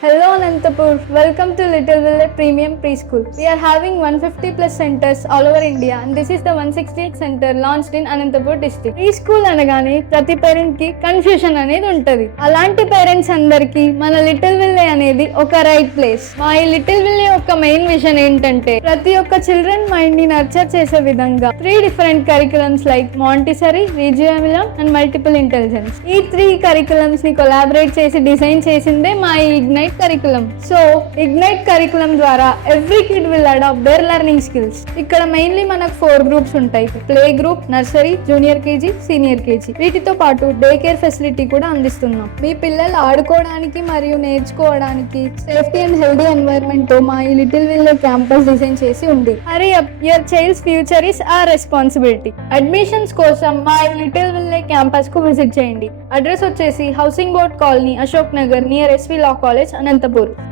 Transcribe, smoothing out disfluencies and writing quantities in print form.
Hello Anantapur, welcome to Little Village Premium Preschool. We are having 150 plus centers all over India and this is the 168th center launched in Anantapur district. Preschool అనగానే ప్రతి parent కి confusion అనేది ఉంటది. అలాంటి parents అందరికి మన little విల్లే అనేది ఒక రైట్ ప్లేస్. మా ఈ లిటిల్ విల్లే యొక్క మెయిన్ విజన్ ఏంటంటే ప్రతి ఒక్క చిల్డ్రన్ మైండ్ ని నర్చర్ చేసే విధంగా 3 different curriculums like Montessori, రీజియోనిజం and multiple intelligence. ఈ 3 కరికులమ్స్ ని కొలాబరేట్ చేసి డిజైన్ చేసిందే మా ఈ ignite curriculum. So ignite curriculum ద్వారా every kid will adopt their learning skills. ఇక్కడ మెయిన్లీ మనకు 4 గ్రూప్స్ ఉంటాయి. Play group, nursery, junior KG, senior KG. వీటితో పాటు డే కేర్ ఫెసిలిటీ కూడా అందిస్తున్నాం. మీ పిల్లలు ఆడుకోవడానికి మరియు నేర్చుకోవడానికి సేఫ్టీ అండ్ హెల్దీ ఎన్వైరన్మెంట్ తో మా ఈ లిటిల్ విలేజ్ క్యాంపస్ డిజైన్ చేసి ఉంది. Hurry up, your child's future is our responsibility. Admissions కోసం మా ఈ లిటిల్ విలేజ్ క్యాంపస్ కు విజిట్ చేయండి. అడ్రస్ వచ్చేసి housing board colony, Ashok Nagar, near SV law college, Anantapur.